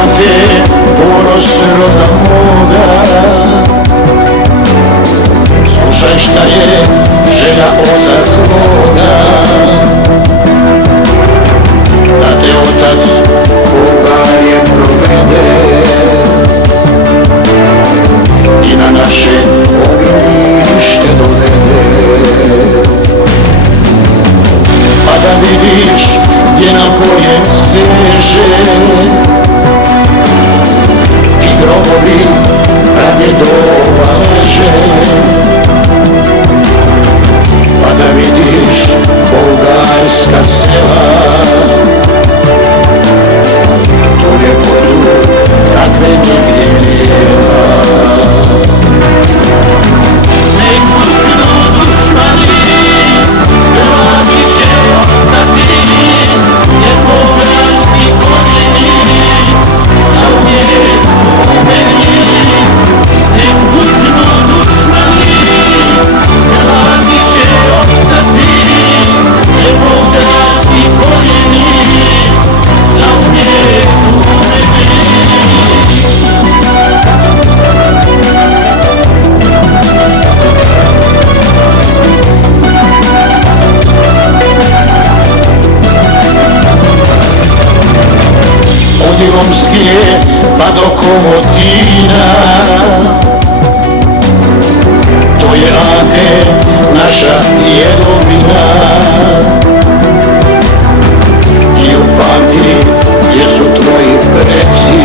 ante ponos roda moga. Slušaj šta je želja oca tvoga, da te otac Bulgarije provede i na naše ognjište dovede. Pa da vidiš gdje nam korijen seže i grobovi pradjedova leže. Pa da vidiš bulgarska sela, tu ljepotu kakve nigdje nema. Nek puknu dušmani, Hrvati će ostati, jer bulgarski korijeni zauvijek su meni. Nek puknu dušmani, Hrvati će ostati, jer bulgarski korijeni zauvijek su meni. Od Ilomske pa do Komotina, to je ante naša jedovina. I upamti gdje su tvoji preci,